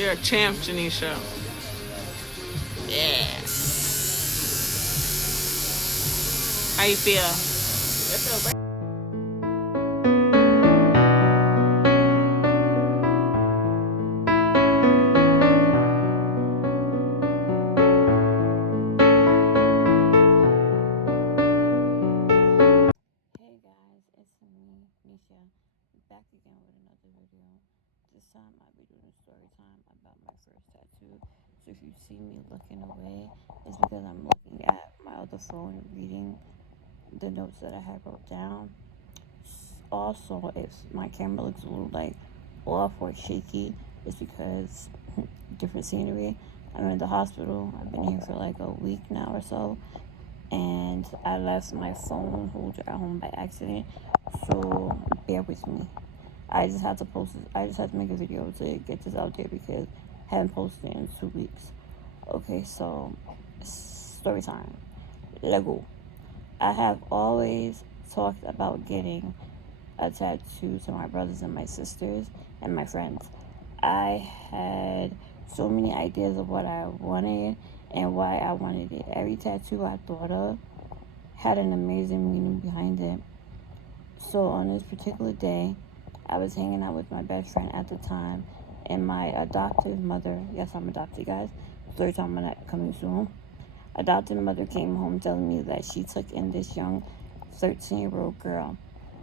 You're a champ, Janisha. Yeah. How you feel? It feels like Hey guys, it's me, Nisha, back again with another video. This time I'll be doing a story time about my first tattoo. So if you see me looking away, it's because I'm looking at my other phone reading the notes that I had wrote down. Also, if my camera looks a little like off or shaky, it's because different scenery. I'm in the hospital. I've been here for like a week now or so, and I left my phone holder at home by accident. So bear with me. I just had to post it. I just had to make a video to get this out there because I haven't posted in 2 weeks. Okay, so story time. Lego. I have always talked about getting a tattoo to my brothers and my sisters and my friends. I had so many ideas of what I wanted and why I wanted it. Every tattoo I thought of had an amazing meaning behind it. So on this particular day, I was hanging out with my best friend at the time, and my adoptive mother, yes, I'm adopted, guys. Story time on that coming soon. Adopted mother came home telling me that she took in this young 13-year-old girl.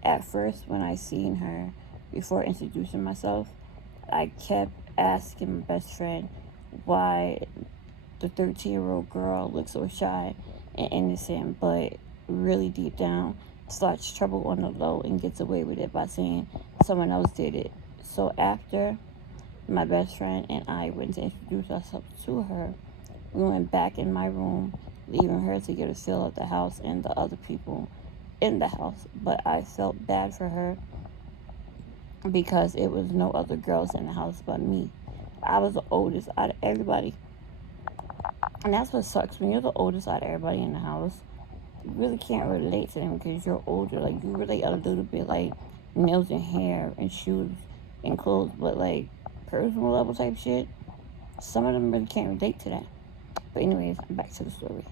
At first, when I seen her, before introducing myself, I kept asking my best friend why the 13-year-old girl looks so shy and innocent, but really deep down starts trouble on the low and gets away with it by saying someone else did it. So after my best friend and I went to introduce ourselves to her, we went back in my room, leaving her to get a feel of the house and the other people in the house. But I felt bad for her because it was no other girls in the house but me. I was the oldest out of everybody. And that's what sucks. When you're the oldest out of everybody in the house, you really can't relate to them because you're older. Like, you relate a little bit, like nails and hair and shoes and clothes, but like personal level type shit, some of them really can't relate to that. But anyways, back to the story.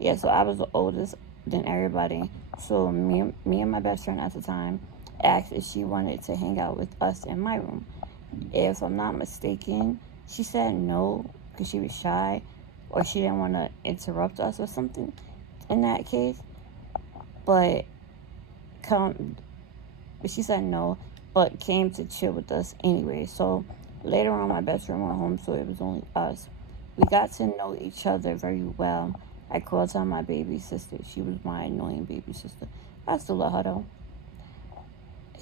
Yeah, so I was the oldest than everybody. So me and my best friend at the time asked if she wanted to hang out with us in my room. If I'm not mistaken, she said no because she was shy or she didn't want to interrupt us or something in that case. But come, but she said no, but came to chill with us anyway. So later on, my best friend went home, so it was only us. We got to know each other very well. I called her my baby sister. She was my annoying baby sister. I still love her though.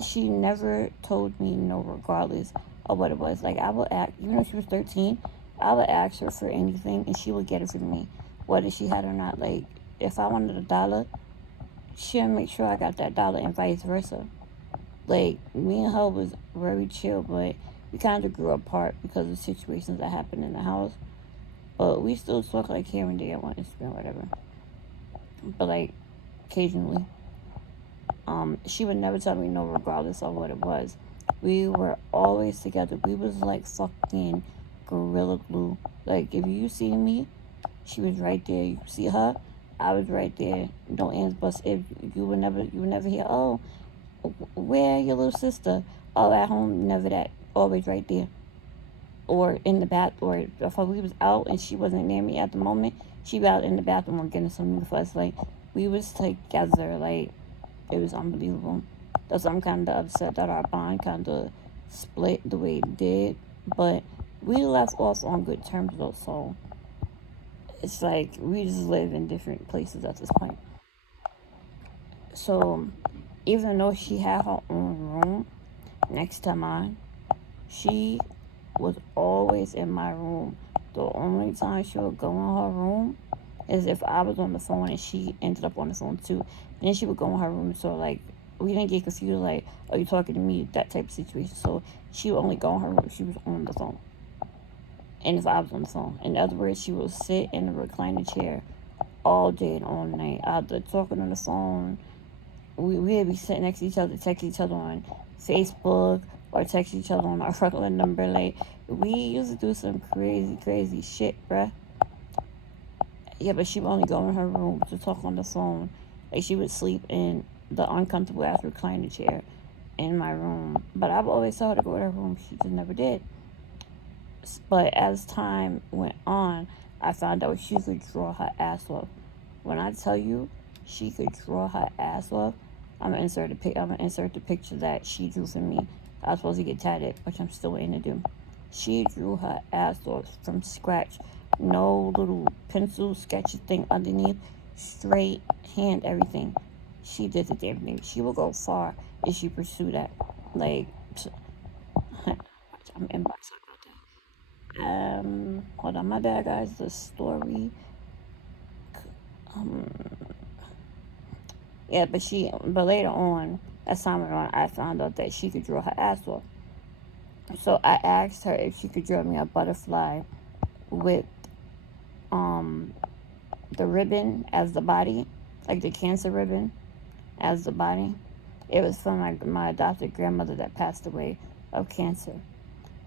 She never told me no, regardless of what it was. Like, I would act, even though she was 13, I would ask her for anything and she would get it for me, whether she had or not. Like, if I wanted $1, she'd make sure I got that dollar and vice versa. Like, me and her was very chill, but we kind of grew apart because of situations that happened in the house. But we still talk like here and there on Instagram, whatever. But like, occasionally. She would never tell me no, regardless of what it was. We were always together. We was like fucking gorilla glue. Like, if you see me, she was right there. You see her, I was right there. No ands, but if you would never hear, oh, where your little sister? Oh, at home, never that. Always right there. Or in the bath, or if we was out and she wasn't near me at the moment, she was out in the bathroom or getting something for us. Like, we was together. Like, it was unbelievable. That's why I'm kind of upset that our bond kind of split the way it did. But we left off on good terms though, so it's like we just live in different places at this point. So even though she had her own room next to mine, she was always in my room. The only time she would go in her room is if I was on the phone and she ended up on the phone too. Then she would go in her room. So like, we didn't get confused. Like, are you talking to me? That type of situation. So she would only go in her room if she was on the phone, and if I was on the phone. In other words, she would sit in a recliner chair all day and all night, either talking on the phone. We'd be sitting next to each other, texting each other on Facebook or text each other on our regular number. Like, we used to do some crazy, crazy shit, bruh. Yeah, but she would only go in her room to talk on the phone. Like, she would sleep in the uncomfortable ass recliner chair in my room. But I've always told her to go to her room. She just never did. But as time went on, I found out she could draw her ass off. When I tell you she could draw her ass off, I'm gonna insert the picture that she drew for me. I was supposed to get tatted, which I'm still waiting to do. She drew her ass off from scratch. No little pencil sketchy thing underneath. Straight hand everything. She did the damn thing. She will go far if she pursue that. Like, I'm inbox about that. Hold on, my bad, guys. The story. Um, yeah, but later on, as time went on, I found out that she could draw her ass off. So I asked her if she could draw me a butterfly with um the ribbon as the body, like the cancer ribbon as the body. It was from my adopted grandmother that passed away of cancer.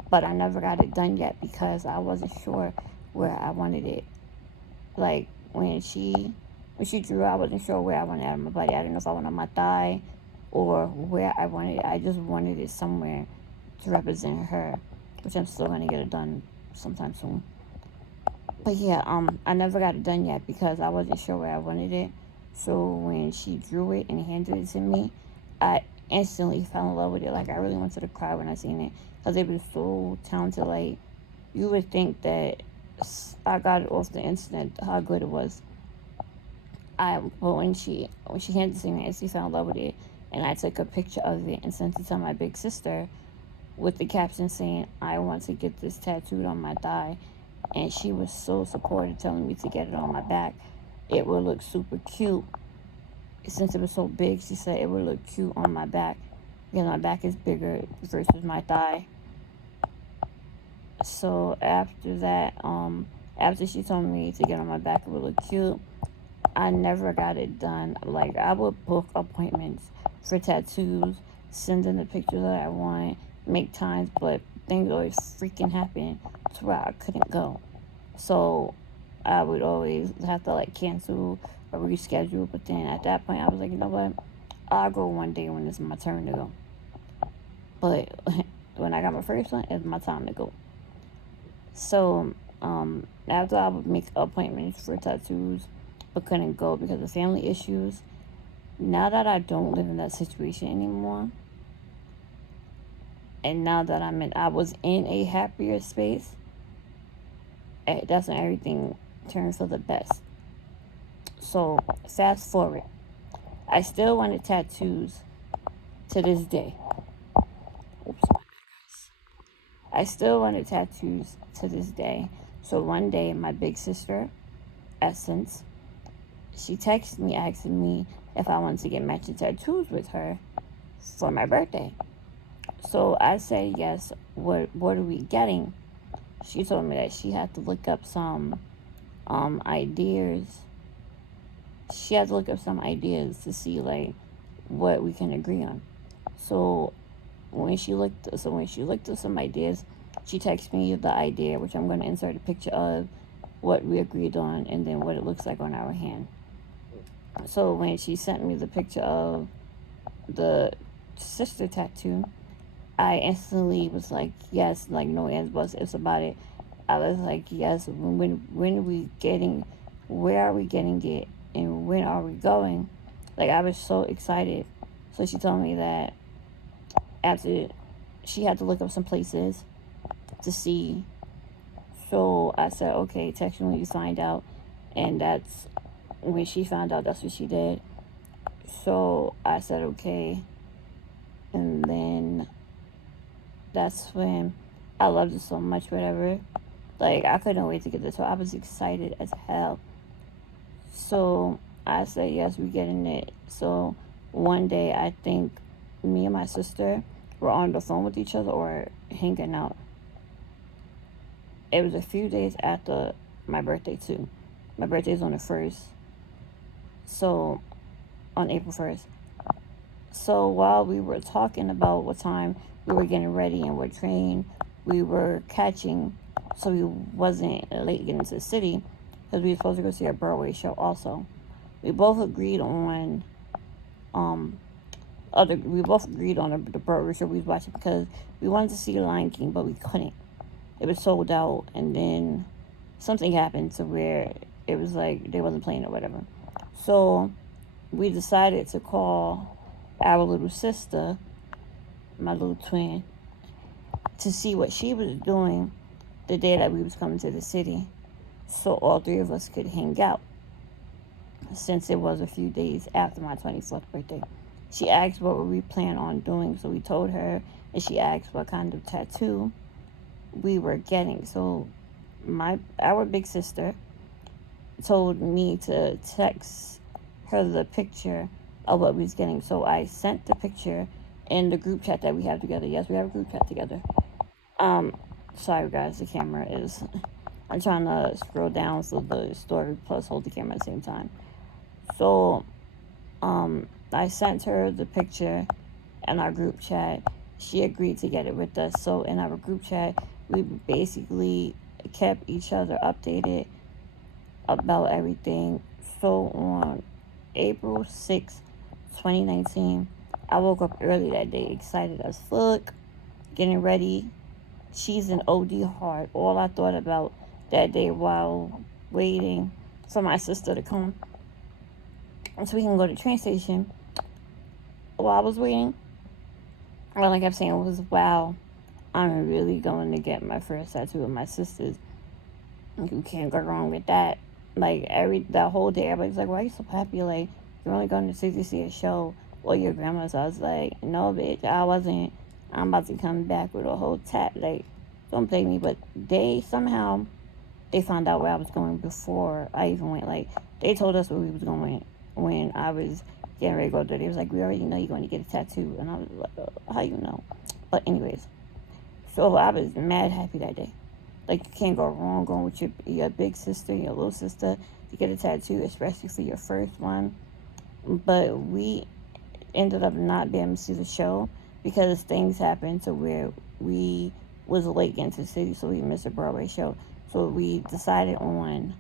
But I never got it done yet because I wasn't sure where I wanted it. Like, when she drew, I wasn't sure where I wanted it on my body. I didn't know if I wanted it on my thigh or where I wanted it. I just wanted it somewhere to represent her, which I'm still gonna get it done sometime soon. But yeah, I never got it done yet because I wasn't sure where I wanted it. So when she drew it and handed it to me, I instantly fell in love with it. Like, I really wanted to cry when I seen it because it was so talented. Like, you would think that I got it off the internet how good it was. But when she handed it to me, I instantly fell in love with it, and I took a picture of it and sent it to my big sister with the caption saying, "I want to get this tattooed on my thigh." And she was so supportive, telling me to get it on my back. It would look super cute. Since it was so big, she said it would look cute on my back because my back is bigger versus my thigh. So after that, after she told me to get on my back, it would look cute. I never got it done. Like, I would book appointments for tattoos, send in the pictures that I want, make times, but things always freaking happen to where I couldn't go. So I would always have to like cancel or reschedule. But then at that point, I was like, you know what? I'll go one day when it's my turn to go. But when I got my first one, it's my time to go. So after I would make appointments for tattoos, but couldn't go because of family issues. Now that I don't live in that situation anymore, and now that I was in a happier space, that's when everything turned for the best. So fast forward, I still wanted tattoos to this day. Oops. I still wanted tattoos to this day. So one day, my big sister, Essence, she texted me asking me if I wanted to get matching tattoos with her for my birthday. So I said yes. What are we getting? She told me that she had to look up some ideas. She had to look up some ideas to see like what we can agree on. So when she looked at some ideas, she texted me the idea, which I'm going to insert a picture of what we agreed on and then what it looks like on our hand. So when she sent me the picture of the sister tattoo, I instantly was like, yes, like no ands buts ifs about it. I was like, yes. When are we getting? Where are we getting it? And when are we going? Like, I was so excited. So she told me that after she had to look up some places to see. So I said, okay, text me when you find out. And that's when she found out, that's what she did. So I said, okay. And then that's when I loved it so much, whatever. Like, I couldn't wait to get this. So I was excited as hell. So I said, yes, we're getting it. So one day, I think me and my sister were on the phone with each other or hanging out. It was a few days after my birthday, too. My birthday's on the 1st. So, on April 1st. So while we were talking about what time we were getting ready and we're trained. We were catching, so we wasn't late getting to the city because we were supposed to go see a Broadway show also. We both agreed on um we both agreed on the Broadway show we was watching because we wanted to see Lion King, but we couldn't. It was sold out, and then something happened to where it was like they wasn't playing or whatever. So we decided to call our little sister, my little twin, to see what she was doing the day that we was coming to the city, so all three of us could hang out. Since it was a few days after my 24th birthday, she asked what we plan on doing, so we told her, and she asked what kind of tattoo we were getting. So our big sister told me to text her the picture of what we was getting. So I sent the picture in the group chat that we have together. Yes, we have a group chat together. Um, Sorry guys, the camera is. I'm trying to scroll down so the story plus hold the camera at the same time. So I sent her the picture in our group chat. She agreed to get it with us. So in our group chat, we basically kept each other updated about everything. So on April 6th, 2019, I woke up early that day, excited as fuck, getting ready, cheese and OD hard. All I thought about that day while waiting for my sister to come so we can go to the train station. While I was waiting, all I kept saying was, wow, I'm really going to get my first tattoo with my sisters. You can't go wrong with that. Like, that whole day, everybody's like, why are you so happy? Like, you're only going to see a show or your grandma's. I was like, no, bitch, I wasn't. I'm about to come back with a whole tat. Like, don't play me. But somehow, they found out where I was going before I even went. Like, they told us where we was going when I was getting ready to go there. They was like, we already know you're going to get a tattoo. And I was like, how you know? But anyways, so I was mad happy that day. Like, you can't go wrong going with your big sister, your little sister to get a tattoo, especially for your first one. But we ended up not being able to see the show because things happened to where we was late getting to the city, so we missed a Broadway show. So we decided on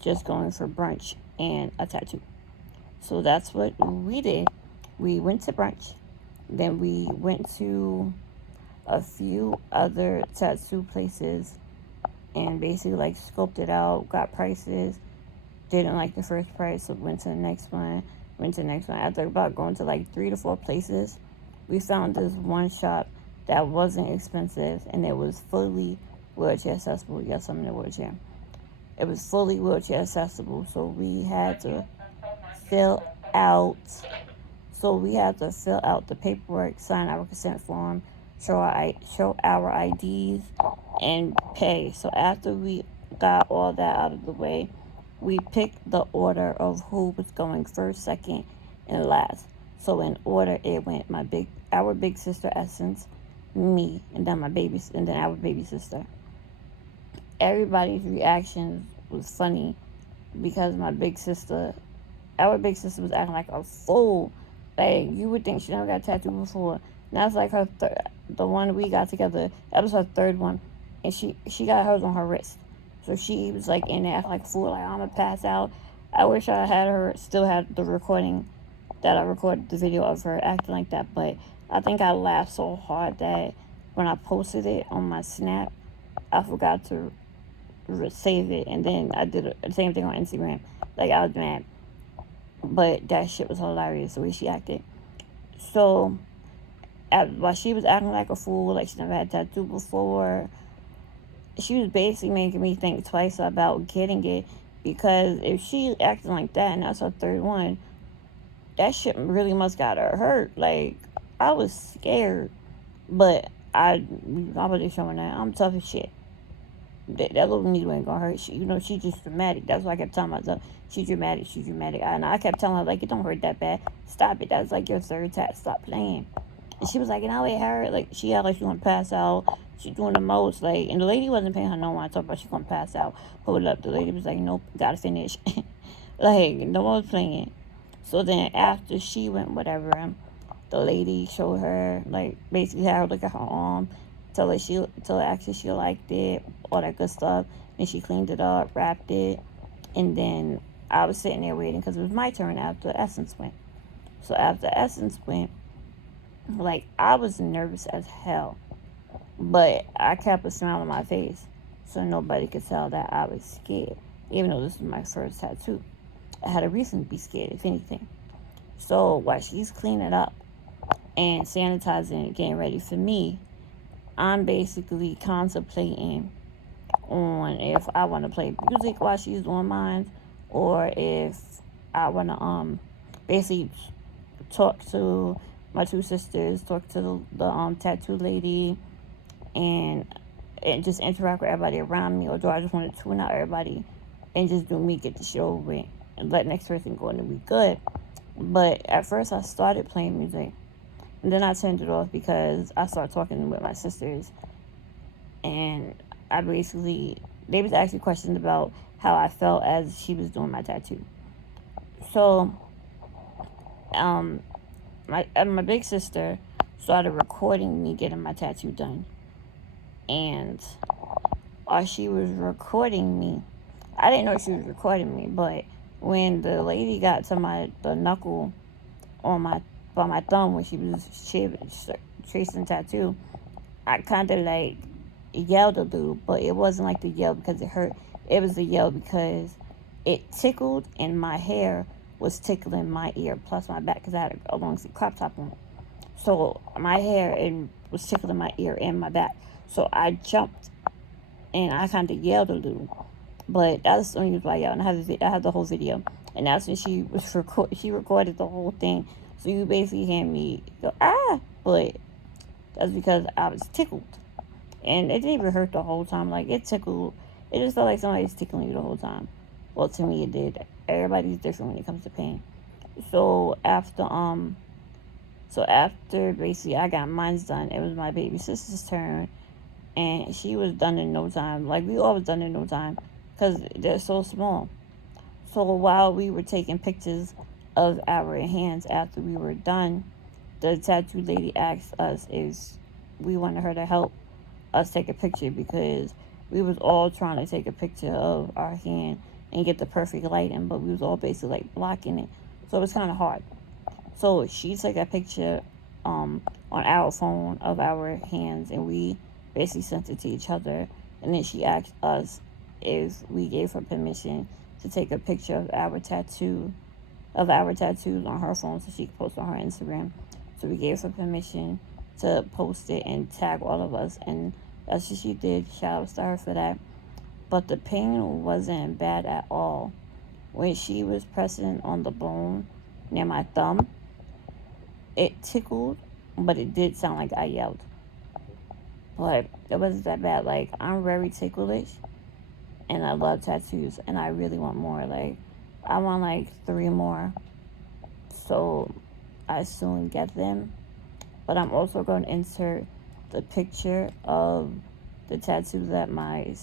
just going for brunch and a tattoo. So that's what we did. We went to brunch. Then we went to a few other tattoo places and basically like scoped it out, got prices. Didn't like the first price, so went to the next one. Went to the next one. After about going to like 3 to 4 places, we found this one shop that wasn't expensive and it was fully wheelchair accessible. Yes, I'm in a wheelchair. It was fully wheelchair accessible, so we had to fill out the paperwork, sign our consent form, show our IDs, and pay. So after we got all that out of the way, we picked the order of who was going first, second, and last. So in order, it went our big sister Essence, me, and then our baby sister. Everybody's reaction was funny because our big sister was acting like a fool. Like, you would think she never got a tattoo before. Now it's like the one we got together, that was her third one. And she got hers on her wrist. So she was like in there acting like a fool, like, I'm gonna pass out. I wish I still had the recording that I recorded the video of her acting like that. But I think I laughed so hard that when I posted it on my Snap, I forgot to save it. And then I did the same thing on Instagram. Like, I was mad. But that shit was hilarious, the way she acted. So, while she was acting like a fool, like she never had a tattoo before, she was basically making me think twice about getting it. Because if she acting like that and that's her third one, that shit really must got her hurt. Like, I was scared. But I wasn't showing that. I'm tough as shit. That little needle ain't gonna hurt. She's just dramatic. That's why I kept telling myself, she's dramatic. And I kept telling her, like, it don't hurt that bad. Stop it. That's like your third tat. Stop playing. And she was like, no, it hurt. Like, she had like she gonna pass out. She's doing the most. Like, and the lady wasn't paying her no mind. I told her she gonna pass out. Hold up. The lady was like, nope, gotta finish. Like, no one was playing. So then after she went, whatever, the lady showed her, like, basically had her look at her arm, tell her actually she liked it, all that good stuff. And she cleaned it up, wrapped it, and then I was sitting there waiting because it was my turn after Essence went. So after Essence went, like, I was nervous as hell, but I kept a smile on my face so nobody could tell that I was scared, even though this was my first tattoo. I had a reason to be scared, if anything. So while she's cleaning up and sanitizing, getting ready for me, I'm basically contemplating on if I want to play music while she's doing mine, or if I want to basically talk to my two sisters, talk to the tattoo lady, and just interact with everybody around me, or do I just want to tune out everybody and just do me, get the show over and let the next person go and be good. But at first I started playing music, and then I turned it off because I started talking with my sisters, and I basically, they was asking questions about how I felt as she was doing my tattoo. So my big sister started recording me getting my tattoo done, and while she was recording me, I didn't know she was recording me, but when the lady got to the knuckle on by my thumb when she was tracing tattoo, I kind of like yelled a little, but it wasn't like the yell because it hurt. It was the yell because it tickled, and my hair was tickling my ear plus my back because I had a long crop top on. So my hair was tickling my ear and my back. So I jumped and I kind of yelled a little. But that's the only reason why I yelled. And I have the whole video. And that's when she recorded the whole thing. So you basically hear me go, ah! But that's because I was tickled. And it didn't even hurt the whole time. Like, it tickled. It just felt like somebody's tickling you the whole time. Well, to me it did. Everybody's different when it comes to pain. So after basically I got mine done, it was my baby sister's turn, and she was done in no time. Like, we all was done in no time because they're so small. So while we were taking pictures of our hands after we were done, the tattoo lady asked us if we wanted her to help us take a picture, because we was all trying to take a picture of our hand and get the perfect lighting, but we was all basically like blocking it, so it was kind of hard. So she took a picture on our phone of our hands, and we basically sent it to each other, and then she asked us if we gave her permission to take a picture of our tattoos on her phone so she could post on her Instagram. So we gave her permission to post it and tag all of us, and that's what she did. Shout out to her for that. But the pain wasn't bad at all. When she was pressing on the bone near my thumb, it tickled, but it did sound like I yelled. But it wasn't that bad. Like, I'm very ticklish, and I love tattoos, and I really want more. Like, I want like 3 more, so I soon get them. But I'm also going to insert the picture of the tattoo that my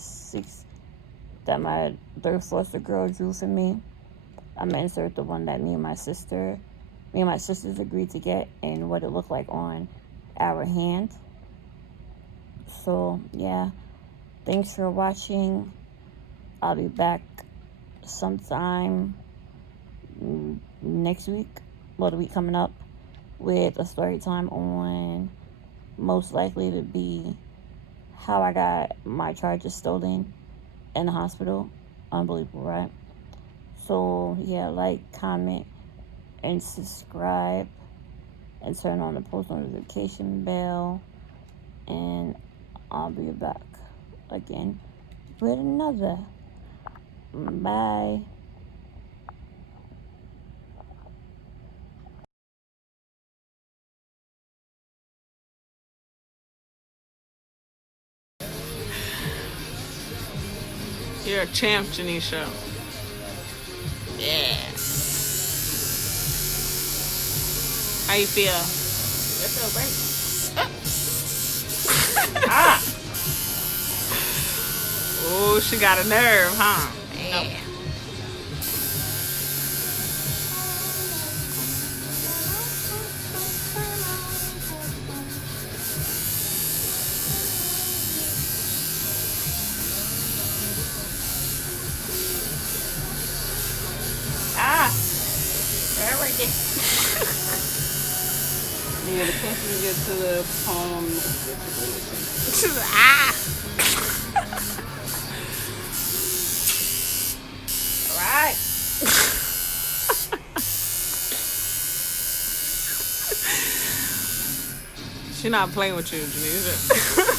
third foster girl drew for me. I'm going to insert the one that me and my sisters agreed to get, and what it looked like on our hand. So yeah, thanks for watching. I'll be back sometime next week, well, the week coming up, with a story time on, most likely to be, how I got my charges stolen in the hospital. Unbelievable, right? So yeah, like, comment, and subscribe, and turn on the post notification bell, and I'll be back again with another. Bye. You're a champ, Janisha. Yeah. How you feel? It feel great. Ah! Oh, she got a nerve, huh? Yeah. Yeah, the closer you get to the poem, Ah! alright. She not playing with you, Janisha.